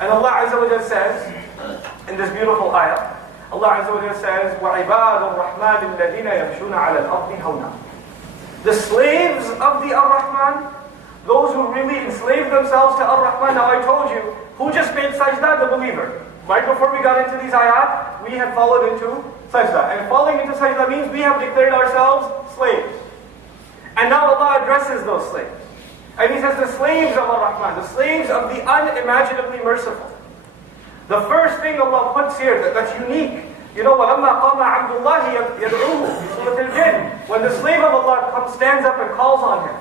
And Allah Azza wa Jalla says, in this beautiful ayah, Allah Azza wa Jalla says, وَعِبَادُ الرَّحْمَنِ الَّذِينَ يَمْشُونَ عَلَى الْأَرْضِ هَوْنًا. The slaves of the Ar-Rahman, those who really enslaved themselves to Ar-Rahman. Now I told you, who just made sajda? The believer. Right before we got into these ayat, we had followed into sajda. And falling into sajda means we have declared ourselves slaves. And now Allah addresses those slaves. And He says the slaves of Ar-Rahman, the slaves of the unimaginably merciful. The first thing Allah puts here that's unique, you know, وَلَمَّا قَامَ عَبْدُ اللَّهِ يَدْعُوهُ in Surah Al-Jinn. When the slave of Allah stands up and calls on him,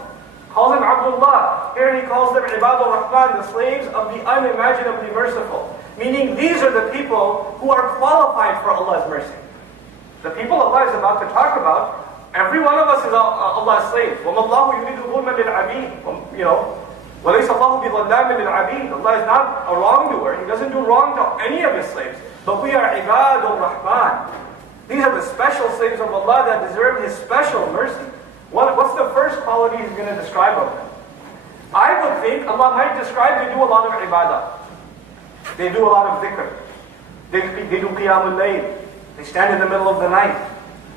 calls him Abdullah. Here He calls them Ibad al-Rahman, the slaves of the unimaginably merciful. Meaning these are the people who are qualified for Allah's mercy. The people Allah is about to talk about, every one of us is Allah's slave. وَمَا اللَّهُ يُرِيدُ ظُلْمًا لِلْعَبِيدِ. You know, وَلَيْسَ اللَّهُ بِظَلَّامٍ لِلْعَبِيدِ. Allah is not a wrongdoer. He doesn't do wrong to any of His slaves. But we are Ibad al-Rahman. These are the special slaves of Allah that deserve His special mercy. What's the first quality He's going to describe of them? I would think Allah might describe they do a lot of ibadah. They do a lot of dhikr. They do qiyamul layl. They stand in the middle of the night.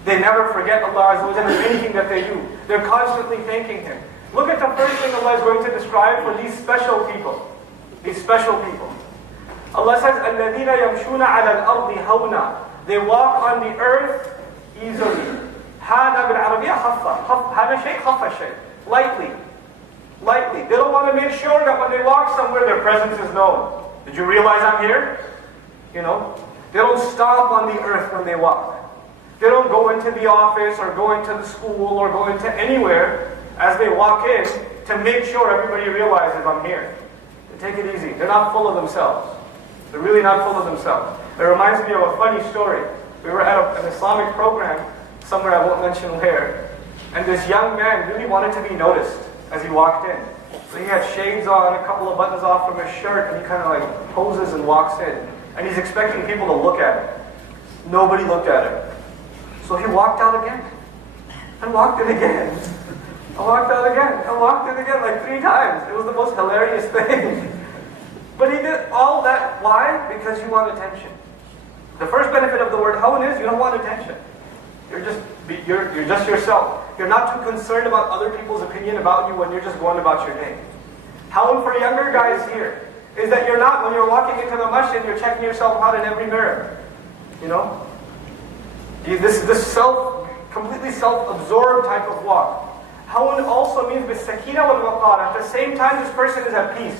They never forget Allah Azza wa Jalla in anything that they do. They're constantly thanking Him. Look at the first thing Allah is going to describe for these special people. These special people. Allah says, الَّذِينَ يَمْشُونَ عَلَى الْأَرْضِ هَوْنًا. They walk on the earth easily. هَذَا بِالْعَرَبِيَّةِ خَفَّةً. هَذَا شَيْء خَفَّ شَيْء. Lightly. Lightly. They don't want to make sure that when they walk somewhere, their presence is known. Did you realize I'm here? You know? They don't stomp on the earth when they walk. They don't go into the office or go into the school or go into anywhere as they walk in to make sure everybody realizes I'm here. They take it easy. They're not full of themselves. They're really not full of themselves. It reminds me of a funny story. We were at an Islamic program somewhere, I won't mention where, and this young man really wanted to be noticed as he walked in. So he had shades on, a couple of buttons off from his shirt, and he kind of like poses and walks in. And he's expecting people to look at him. Nobody looked at him. So he walked out again. And walked in again. And walked out again. And walked in again like 3 times. It was the most hilarious thing. But he did all that. Why? Because you want attention. The first benefit of the word hawn is you don't want attention. You're just yourself. You're not too concerned about other people's opinion about you when you're just going about your day. Hawn for younger guys here is that you're not, when you're walking into the masjid, you're checking yourself out in every mirror. You know? This completely self-absorbed type of walk. Hawn also means bisakina wal waqar. At the same time, this person is at peace.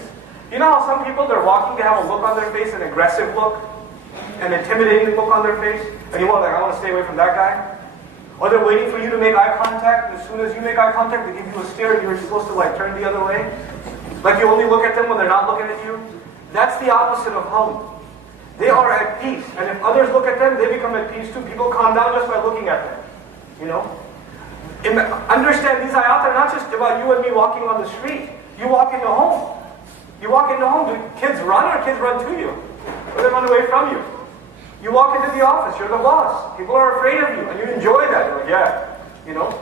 You know how some people, they're walking, they have a look on their face, an aggressive look, an intimidating look on their face, and you want, like, I want to stay away from that guy? Or they're waiting for you to make eye contact, and as soon as you make eye contact, they give you a stare, and you're supposed to like turn the other way. Like you only look at them when they're not looking at you. That's the opposite of hawn. They are at peace, and if others look at them, they become at peace too. People calm down just by looking at them. You know? Understand, these ayat are not just about you and me walking on the street. You walk into home. You walk into home, do kids run or kids run to you? Or they run away from you? You walk into the office, you're the boss. People are afraid of you, and you enjoy that. You're like, yeah, you know,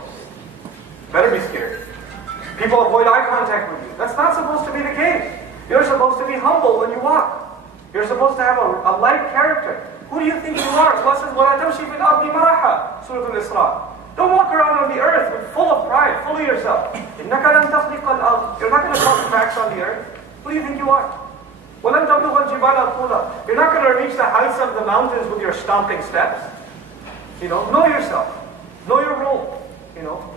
better be scared. People avoid eye contact with you. That's not supposed to be the case. You're supposed to be humble when you walk. You're supposed to have a light character. Who do you think you are? Allah says, وَلَا تَمْشِي فِي الْأَرْضِ مَرَحًا, Surah Al-Isra. Don't walk around on the earth full of pride, full of yourself. إِنَّكَ لَن تَخْلِقَ الْأَرْضِ. You're not going to cause cracks on the earth. Who do you think you are? وَلَن تَبْلُغَ الْجِبَالَ طُولًا. You're not going to reach the heights of the mountains with your stomping steps. You know yourself. Know your role. You know.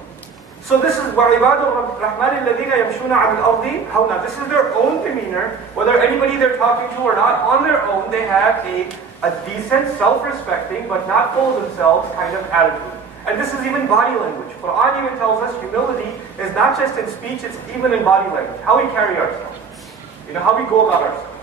So this is وَعِبَادُ الرَّحْمَنِ الَّذِينَ يَمْشُونَ عَلَى الْأَرْضِ هَوْنًا. This is their own demeanor. Whether anybody they're talking to or not, on their own they have a decent, self-respecting, but not full of themselves kind of attitude. And this is even body language. Quran even tells us humility is not just in speech, it's even in body language. How we carry ourselves. You know, how we go about ourselves.